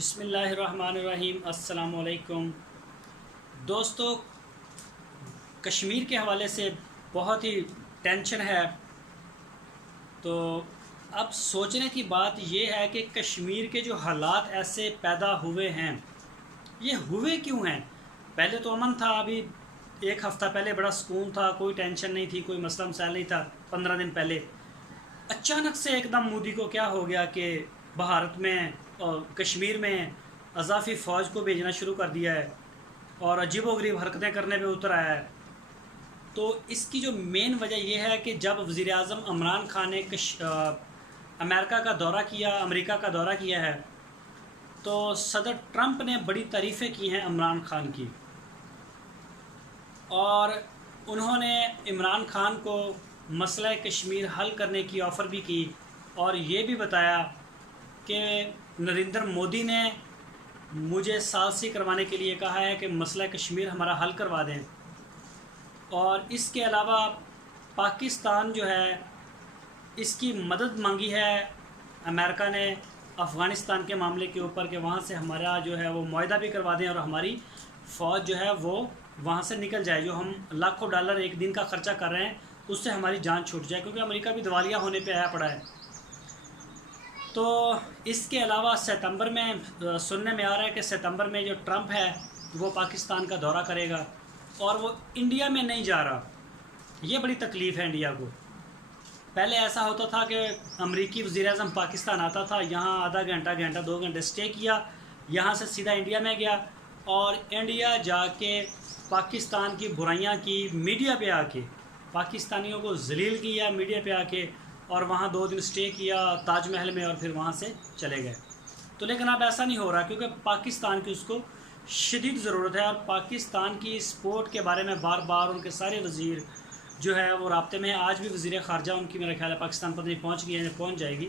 بسم اللہ الرحمن الرحیم۔ السلام علیکم دوستو، کشمیر کے حوالے سے بہت ہی ٹینشن ہے۔ تو اب سوچنے کی بات یہ ہے کہ کشمیر کے جو حالات ایسے پیدا ہوئے ہیں، یہ ہوئے کیوں ہیں؟ پہلے تو امن تھا، ابھی ایک ہفتہ پہلے بڑا سکون تھا، کوئی ٹینشن نہیں تھی، کوئی مسئلہ مسائل نہیں تھا۔ 15 دن پہلے اچانک سے ایک دم مودی کو کیا ہو گیا کہ بھارت میں اور کشمیر میں اضافی فوج کو بھیجنا شروع کر دیا ہے اور عجیب و غریب حرکتیں کرنے پہ اتر آیا ہے۔ تو اس کی جو مین وجہ یہ ہے کہ جب وزیر اعظم عمران خان نے امریکہ کا دورہ کیا، امریکہ کا دورہ کیا ہے، تو صدر ٹرمپ نے بڑی تعریفیں کی ہیں عمران خان کی، اور انہوں نے عمران خان کو مسئلہ کشمیر حل کرنے کی آفر بھی کی، اور یہ بھی بتایا کہ نریندر مودی نے مجھے ثالثی کروانے کے لیے کہا ہے کہ مسئلہ کشمیر ہمارا حل کروا دیں۔ اور اس کے علاوہ پاکستان جو ہے اس کی مدد مانگی ہے امریکہ نے افغانستان کے معاملے کے اوپر، کہ وہاں سے ہمارا جو ہے وہ معاہدہ بھی کروا دیں اور ہماری فوج جو ہے وہ وہاں سے نکل جائے، جو ہم لاکھوں ڈالر ایک دن کا خرچہ کر رہے ہیں اس سے ہماری جان چھوٹ جائے، کیونکہ امریکہ بھی دیوالیہ ہونے پہ آیا پڑا ہے۔ تو اس کے علاوہ ستمبر میں سننے میں آ رہا ہے کہ ستمبر میں جو ٹرمپ ہے وہ پاکستان کا دورہ کرے گا، اور وہ انڈیا میں نہیں جا رہا۔ یہ بڑی تکلیف ہے انڈیا کو۔ پہلے ایسا ہوتا تھا کہ امریکی وزیر اعظم پاکستان آتا تھا، یہاں آدھا گھنٹہ 2 گھنٹے سٹے کیا، یہاں سے سیدھا انڈیا میں گیا، اور انڈیا جا کے پاکستان کی برائیاں کی، میڈیا پہ آ کے پاکستانیوں کو ذلیل کیا میڈیا پہ آ کے، اور وہاں 2 دن سٹے کیا تاج محل میں، اور پھر وہاں سے چلے گئے۔ تو لیکن اب ایسا نہیں ہو رہا، کیونکہ پاکستان کی اس کو شدید ضرورت ہے، اور پاکستان کی سپورٹ کے بارے میں بار بار ان کے سارے وزیر جو ہے وہ رابطے میں ہیں۔ آج بھی وزیر خارجہ ان کی میرا خیال ہے پاکستان پتہ نہیں پہنچ گئی ہے یا پہنچ جائے گی۔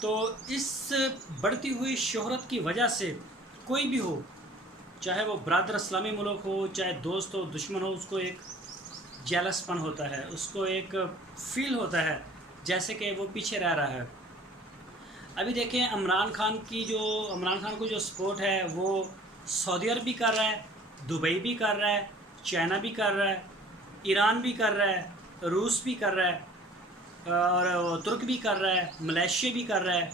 تو اس بڑھتی ہوئی شہرت کی وجہ سے کوئی بھی ہو، چاہے وہ برادر اسلامی ملک ہو، چاہے دوست ہو دشمن ہو، اس کو ایک جیلس پن ہوتا ہے، اس کو ایک فیل ہوتا ہے جیسے کہ وہ پیچھے رہ رہا ہے۔ ابھی دیکھیں عمران خان کو جو سپورٹ ہے وہ سعودی عرب بھی کر رہا ہے، دبئی بھی کر رہا ہے، چائنا بھی کر رہا ہے، ایران بھی کر رہا ہے، روس بھی کر رہا ہے، اور ترک بھی کر رہا ہے، ملیشیا بھی کر رہا ہے۔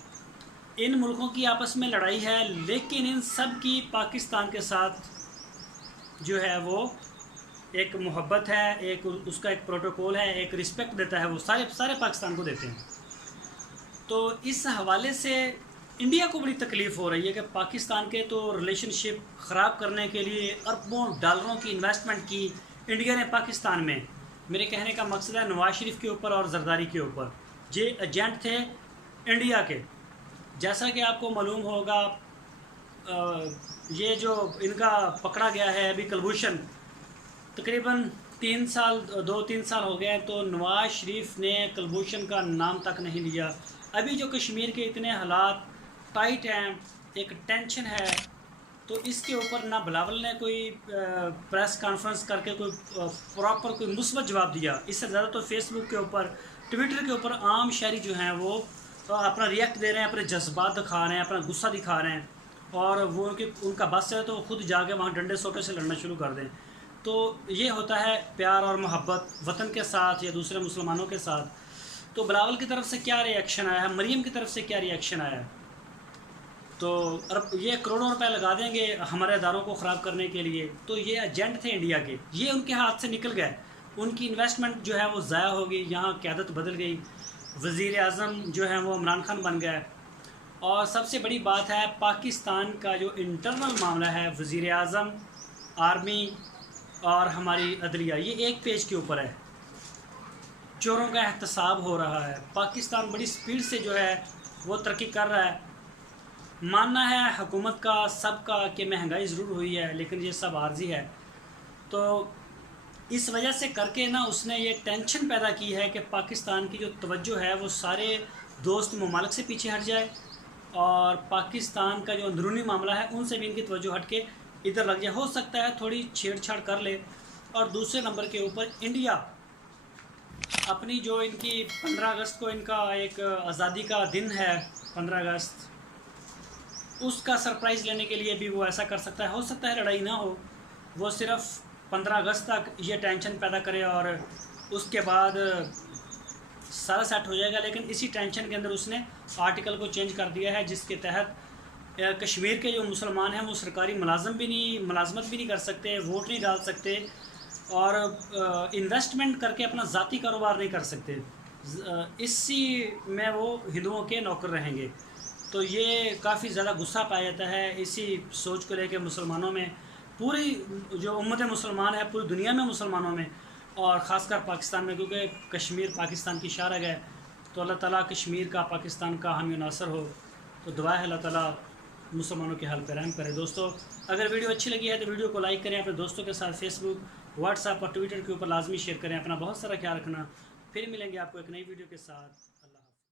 ان ملکوں کی آپس میں لڑائی ہے، لیکن ان سب کی پاکستان کے ساتھ جو ہے وہ ایک محبت ہے، ایک اس کا ایک پروٹوکول ہے، ایک رسپیکٹ دیتا ہے، وہ سارے پاکستان کو دیتے ہیں۔ تو اس حوالے سے انڈیا کو بڑی تکلیف ہو رہی ہے کہ پاکستان کے تو ریلیشن شپ خراب کرنے کے لیے اربوں ڈالروں کی انویسٹمنٹ کی انڈیا نے پاکستان میں۔ میرے کہنے کا مقصد ہے نواز شریف کے اوپر اور زرداری کے اوپر، یہ ایجنٹ تھے انڈیا کے۔ جیسا کہ آپ کو معلوم ہوگا، یہ جو ان کا پکڑا گیا ہے ابھی کلبھوشن، تقریباً 2-3 سال ہو گئے، تو نواز شریف نے کلبھوشن کا نام تک نہیں لیا۔ ابھی جو کشمیر کے اتنے حالات ٹائٹ ہیں، ایک ٹینشن ہے، تو اس کے اوپر نہ بلاول نے کوئی پریس کانفرنس کر کے کوئی پراپر کوئی مثبت جواب دیا۔ اس سے زیادہ تو فیس بک کے اوپر، ٹویٹر کے اوپر عام شہری جو ہیں وہ اپنا ریئیکٹ دے رہے ہیں، اپنے جذبات دکھا رہے ہیں، اپنا غصہ دکھا رہے ہیں، اور وہ ان کا بس ہے تو وہ خود جا کے وہاں ڈنڈے سوٹے سے لڑنا شروع کر دیں۔ تو یہ ہوتا ہے پیار اور محبت وطن کے ساتھ یا دوسرے مسلمانوں کے ساتھ۔ تو بلاول کی طرف سے کیا ری ایکشن آیا ہے، مریم کی طرف سے کیا ری ایکشن آیا ہے؟ تو یہ کروڑوں روپے لگا دیں گے ہمارے اداروں کو خراب کرنے کے لیے، تو یہ ایجنٹ تھے انڈیا کے، یہ ان کے ہاتھ سے نکل گئے، ان کی انویسٹمنٹ جو ہے وہ ضائع ہو گئی، یہاں قیادت بدل گئی، وزیر اعظم جو ہے وہ عمران خان بن گئے۔ اور سب سے بڑی بات ہے پاکستان کا جو انٹرنل معاملہ ہے، وزیر اعظم، آرمی اور ہماری عدلیہ، یہ ایک پیج کے اوپر ہے، چوروں کا احتساب ہو رہا ہے۔ پاکستان بڑی سپیڈ سے جو ہے وہ ترقی کر رہا ہے۔ ماننا ہے حکومت کا سب کا کہ مہنگائی ضرور ہوئی ہے، لیکن یہ سب عارضی ہے۔ تو اس وجہ سے کر کے نا اس نے یہ ٹینشن پیدا کی ہے کہ پاکستان کی جو توجہ ہے وہ سارے دوست ممالک سے پیچھے ہٹ جائے، اور پاکستان کا جو اندرونی معاملہ ہے ان سے بھی ان کی توجہ ہٹ کے ادھر لگ جائے۔ ہو سکتا ہے تھوڑی چھیڑ چھاڑ کر لے، اور دوسرے نمبر کے اوپر انڈیا اپنی جو ان کی 15 اگست کو ان کا ایک آزادی کا دن ہے، 15 اگست، اس کا سرپرائز لینے کے لیے بھی وہ ایسا کر سکتا ہے. ہو سکتا ہے لڑائی نہ ہو, وہ صرف 15 اگست تک یہ ٹینشن پیدا کرے اور اس کے بعد سارا سیٹ ہو جائے گا. لیکن اسی ٹینشن کے اندر اس نے آرٹیکل کو چینج کر دیا ہے جس کے تحت کشمیر کے جو مسلمان ہیں وہ سرکاری ملازمت بھی نہیں کر سکتے, ووٹ نہیں ڈال سکتے اور انویسٹمنٹ کر کے اپنا ذاتی کاروبار نہیں کر سکتے. اسی میں وہ ہندوؤں کے نوکر رہیں گے. تو یہ کافی زیادہ غصہ پایا جاتا ہے اسی سوچ کو لے کے مسلمانوں میں, پوری جو امت مسلمان ہے پوری دنیا میں مسلمانوں میں, اور خاص کر پاکستان میں, کیونکہ کشمیر پاکستان کی شارگ ہے. تو اللہ تعالیٰ کشمیر کا, پاکستان کا حامی و ناصر ہو. تو دعا ہے اللہ تعالیٰ مسلمانوں کے حال پہ رحم کرے. دوستو اگر ویڈیو اچھی لگی ہے تو ویڈیو کو لائک کریں, اپنے دوستوں کے ساتھ فیس بک, واٹس ایپ اور ٹویٹر کے اوپر لازمی شیئر کریں. اپنا بہت سارا خیال رکھنا. پھر ملیں گے آپ کو ایک نئی ویڈیو کے ساتھ.